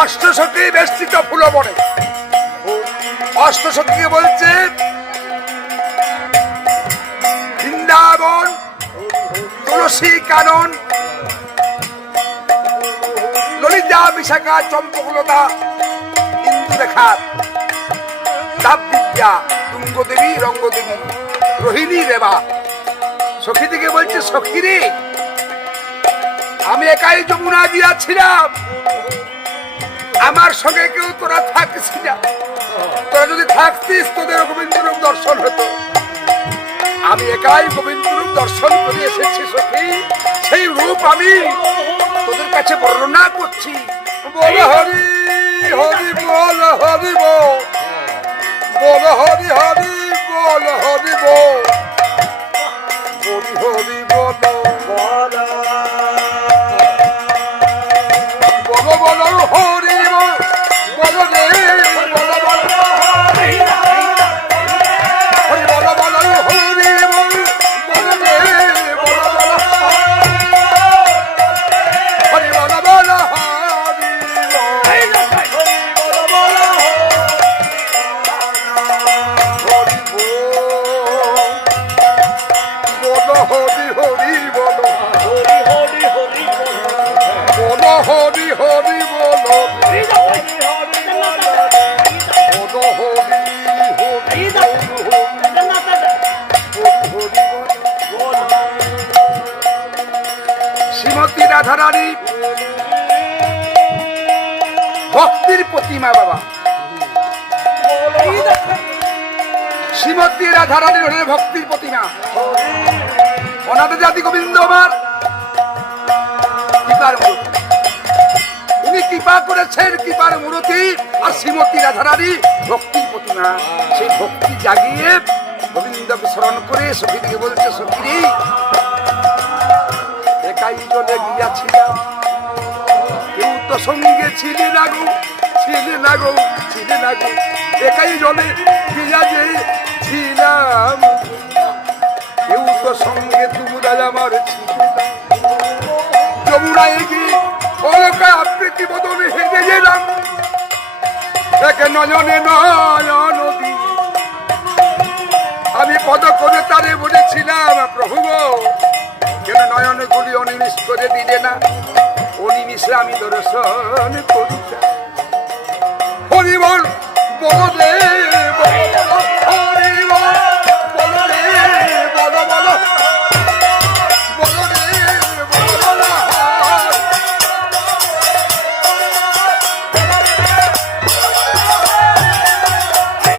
বেষ্টিত ফুল বনে অষ্টশক্তিকে বলছে? বৃন্দাবন, তুলসী কানন, ললিতা, বিশাখা, চম্পকলতা ইন্দু রেখা তাপ তুঙ্গদেবী, রঙ্গদেবী, রোহিণী, রেবা। সখী থেকে বলছে সখী আমি একাই যমুনা দিয়াছিলাম আমার সঙ্গে কেউ তোরা থাকিস না। তোরা যদি থাকতিস তোদের গোবিন্দ রূপ দর্শন হতো। আমি একাই গোবিন্দ রূপ দর্শন করে এসেছি, সখী। সেই রূপ আমি তোদের কাছে বর্ণনা করছি। বল হরি হরি বল হরি বল হরি হরি বল, হরি রাধারানী। ভক্তির প্রতিমা, বাবা। শ্রীমতী রাধারানীর হলেন ভক্তির প্রতিমা। অনাথ জাতি গোবিন্দ আমার। উনি কৃপা করেছেন, কৃপার মূর্তি। আর শ্রীমতী রাধারানী ভক্তির প্রতিমা। সেই ভক্তি জাগিয়ে গোবিন্দকে স্মরণ করে সখীদিকে বলছে সখী জলে গিয়াছিলাম। কেউ তো সঙ্গে ছিলি না ছিলি না ছিলি না একাই জলে গিয়া যে ছিলাম কেউ তো সঙ্গে তোমরা আমার যমুনায় গিয়ে অলকা আবৃত্তি বদলে হেঁটে গেলাম। একে নয়নে নয়ন আমি পদ করে তারে বলেছিলাম, প্রভু গো কেন নয়ন গুলি অনিমিষ করে দিলে না অনিমিষে আমি দর্শন করি হরিবল বল বল রে